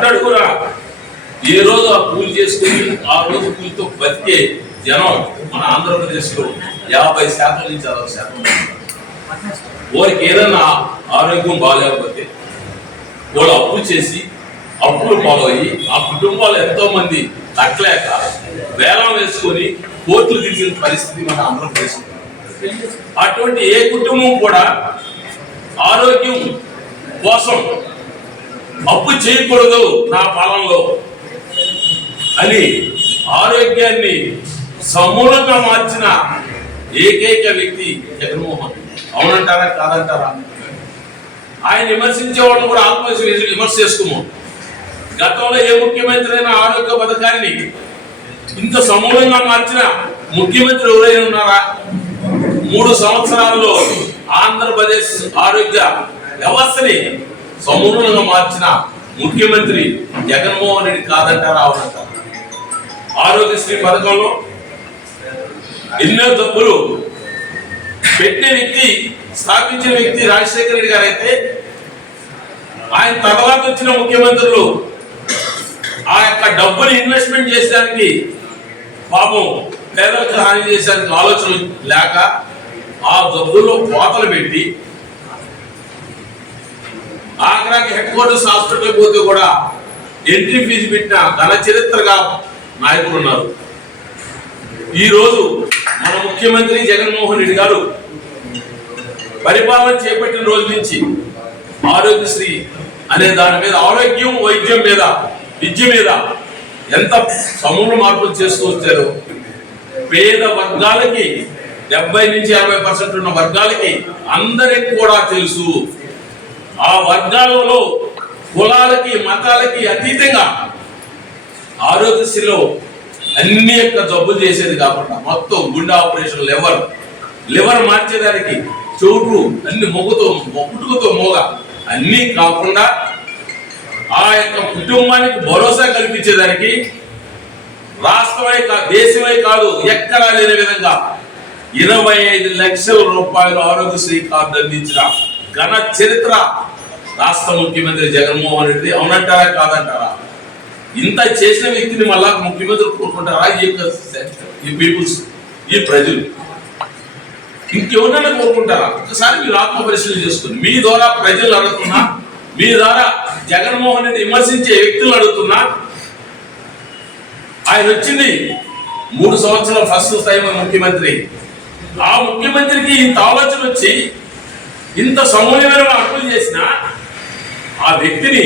అట్టడుగురా ఏ రోజు ఆ కూలి చేసుకుని ఆ రోజు కూలితో బతికే జనం మన ఆంధ్రప్రదేశ్లో యాభై శాతం నుంచి అరవై శాతం వారికి ఏదైనా ఆరోగ్యం బాగాలేకపోతే వాళ్ళు అప్పు చేసి అప్పులు పాలయ్యి ఆ కుటుంబాలు ఎంతో మంది కట్టలేక వేలం వేసుకొని కోర్టులు తిరిగిన పరిస్థితి మన ఆంధ్రప్రదేశ్ అటువంటి ఏ కుటుంబం కూడా ఆరోగ్యం కోసం అప్పు చేయకూడదు నా పాలనలో. అని ఆరోగ్యాన్ని సమూలంగా మార్చిన ఏకైక వ్యక్తి జగన్మోహన్. అవునంటారా కాదంటారా? ఆయన విమర్శించే వాళ్ళు కూడా ఆత్మహత్య విమర్శ చేసుకున్నాం గతంలో ఏ ముఖ్యమంత్రి అయినా ఆరోగ్య పథకాన్ని ఇంత సమూలంగా మార్చిన ముఖ్యమంత్రి ఎవరైనా ఉన్నారా? మూడు సంవత్సరాల్లో ఆంధ్రప్రదేశ్ ఆరోగ్య వ్యవస్థని సమూలంగా మార్చిన ముఖ్యమంత్రి జగన్మోహన్ రెడ్డి కాదంటారా అవునంటారా ఆరోగ్యశ్రీ పథకంలో ఎన్నో తప్పులు పెట్టిన వ్యక్తి స్థాపించిన వ్యక్తి రాజశేఖర రెడ్డి గారు అయితే ఆయన తర్వాత వచ్చిన ముఖ్యమంత్రులు ఆ యొక్క డబ్బుని ఇన్వెస్ట్మెంట్ చేసడానికి పాపం పేదలకు హాని చేసేందుకు ఆలోచన లేక ఆ డబ్బుల్లో కోతలు పెట్టి ఆగ్రాకి హెడ్ క్వార్టర్స్ హాస్పిటల్ పోతే కూడా ఎంట్రీ ఫీజు పెట్టిన ఘన చరిత్రగా నాయకులు ఉన్నారు. ఈరోజు మన ముఖ్యమంత్రి జగన్మోహన్ రెడ్డి గారు పరిపాలన చేపట్టిన రోజు నుంచి ఆరోగ్యశ్రీ అనే దాని మీద ఆరోగ్యం వైద్యం మీద విద్య మీద ఎంత సమూల మార్పులు చేస్తూ వచ్చారు పేద వర్గాలకి డెబ్బై నుంచి యాభై పర్సెంట్ ఉన్న వర్గాలకి అందరికి కూడా తెలుసు. ఆ వర్గాలలో కులాలకి మతాలకి అతీతంగా ఆరోగ్యశ్రీలో అన్ని యొక్క జబ్బులు చేసేది కాకుండా మొత్తం గుండె ఆపరేషన్ లివర్. లివర్ మార్చేదానికి చోటు అన్ని మొగ్గుతో పుట్టుకతో మోగ అన్నీ కాకుండా ఆ యొక్క కుటుంబానికి భరోసా కల్పించేదానికి రాష్ట్రమే కాదు దేశమే కాదు ఎక్కడా లేని విధంగా ఇరవై ఐదు లక్షల రూపాయలు ఆరోగ్యశ్రీ కార్డు అందించిన ఘన చరిత్ర రాష్ట్ర ముఖ్యమంత్రి జగన్మోహన్ రెడ్డి అవునంటారా కాదంటారా? ఇంత చేసిన వ్యక్తిని మళ్ళా ముఖ్యమంత్రి కోరుకుంటారా? ఈ యొక్క ఈ పీపుల్స్ ఈ ప్రజలు. ఇంకెవరైనా కోరుకుంటారా? ఒకసారి మీరు ఆత్మ పరిశీలన చేసుకుని మీ ద్వారా ప్రజలు అడుగుతున్నా మీ ద్వారా జగన్మోహన్ రెడ్డి విమర్శించే వ్యక్తులు అడుగుతున్నా ఆయన వచ్చింది మూడు సంవత్సరాల ఫస్ట్ టైం ముఖ్యమంత్రి. ఆ ముఖ్యమంత్రికి ఇంత ఆలోచన వచ్చి ఇంత సమూహమైన అప్పులు చేసిన ఆ వ్యక్తిని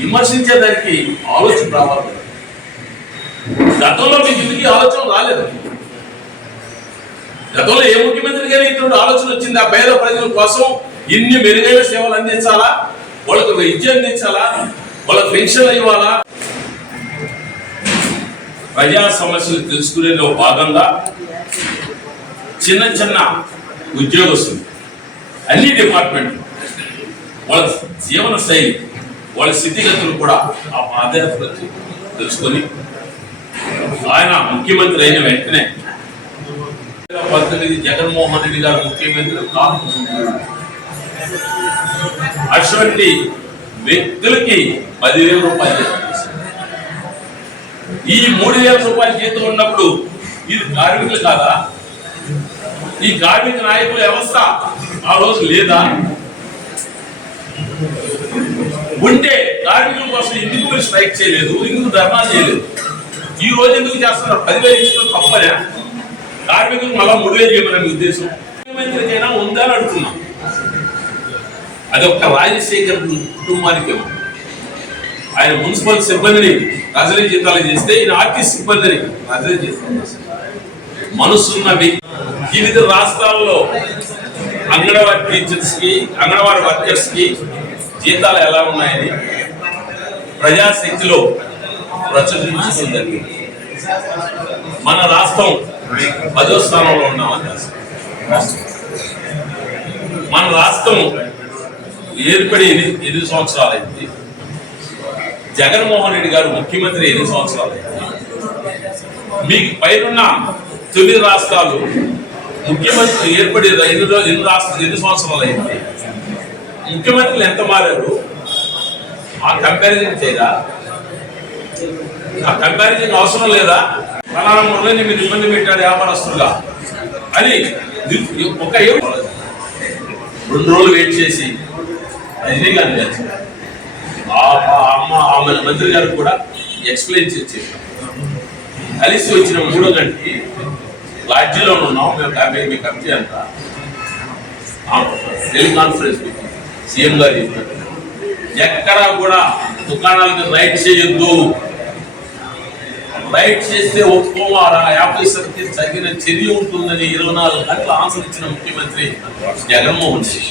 విమర్శించేదానికి ఆలోచన రావాలి. గతంలో మీ ఇంటికి ఆలోచన రాలేదు. గతంలో ఏ ముఖ్యమంత్రి గారి ఇటువంటి ఆలోచన వచ్చింది? ఆ పేద ప్రజల కోసం ఇన్ని మెరుగైన సేవలు అందించాలా? వాళ్ళకి విద్య అందించాలా? వాళ్ళకి పెన్షన్ ఇవ్వాలా? ప్రజా సమస్యలు తెలుసుకునేలో భాగంగా చిన్న చిన్న ఉద్యోగస్తులు అన్ని డిపార్ట్మెంట్లు వాళ్ళ జీవన శైలి వాళ్ళ స్థితిగతులు కూడా ఆ పాదయాత్ర తెలుసుకొని ఆయన ముఖ్యమంత్రి అయిన వెంటనే పంతొమ్మిది జగన్మోహన్ రెడ్డి గారు ముఖ్యమంత్రి కాదు అటువంటి వ్యక్తులకి పదివేల రూపాయలు జీతం ఈ మూడు వేల రూపాయలు జీతం ఉన్నప్పుడు ఇది కార్మికులు కాదా? ఈ కార్మిక నాయకుల వ్యవస్థ ఆ రోజు లేదా? ఉంటే కార్మికుల కోసం ఎందుకు మీరు స్ట్రైక్ చేయలేదు? ఎందుకు ధర్నా చేయలేదు? ఈ రోజు ఎందుకు చేస్తున్నారు? పదివేలు ఇచ్చిన తప్పనే కార్మికులు మళ్ళా మూడు వేలు చేయమని మీ ఉద్దేశం. ముఖ్యమంత్రికైనా ఉందని అడుగుతున్నాం. అది ఒక్క రాజశేఖర్ కుటుంబానికి ఆయన మున్సిపల్ సిబ్బందిని రజనీ జీతాలు చేస్తే ఈయన ఆర్టీసీ సిబ్బందిని రజనీ జీతాలు చేస్తారు. మనసున్న వివిధ రాష్ట్రాల్లో అంగన్వాడీ టీచర్స్కి అంగన్వాడీ వర్కర్స్కి జీతాలు ఎలా ఉన్నాయని ప్రజాశక్తిలో ప్రచురించడం జరిగింది మన రాష్ట్రం పదో స్థానంలో ఉన్నామని మన రాష్ట్రం. ఏర్పడి ఎన్ని ఎన్ని సంవత్సరాలు అయింది జగన్మోహన్ రెడ్డి గారు ముఖ్యమంత్రి ఎన్ని సంవత్సరాలు అయింది మీకు పైనున్న తొలి రాష్ట్రాలు ముఖ్యమంత్రి ఏర్పడి ఎన్ని ఎన్ని రాష్ట్రాలు ఎన్ని సంవత్సరాలు అయింది ముఖ్యమంత్రులు ఎంత మారారు ఆ కంపారిజన్ చేయరా? ఆ కంపారిజన్ అవసరం లేదా? ఫలానా మురళిని మీరు ఇబ్బంది పెట్టాడు వ్యాపారస్తులుగా అని ఒక రెండు రోజులు వెయిట్ చేసి రజనీకాంత్ గారు అమ్మ ఆమె మంత్రి గారు కూడా ఎక్స్ప్లెయిన్ చేసి కలిసి వచ్చిన మూడో గంటకి లాడ్జీలో ఉన్నాం మేము కమిటీ మీ కమిటీ అంతా టెలికాన్ఫరెన్స్ పెట్టి సీఎం గారు చెప్పారు ఎక్కడా కూడా దుకాణాలకు రైట్ చేయొద్దు. రైట్ చేస్తే ఒప్పుకోవాలా? ఆఫీసర్కి తగిన చర్య ఉంటుందని ఇరవై నాలుగు గంటల ఆన్సర్ ఇచ్చిన ముఖ్యమంత్రి జగన్మోహన్ రెడ్డి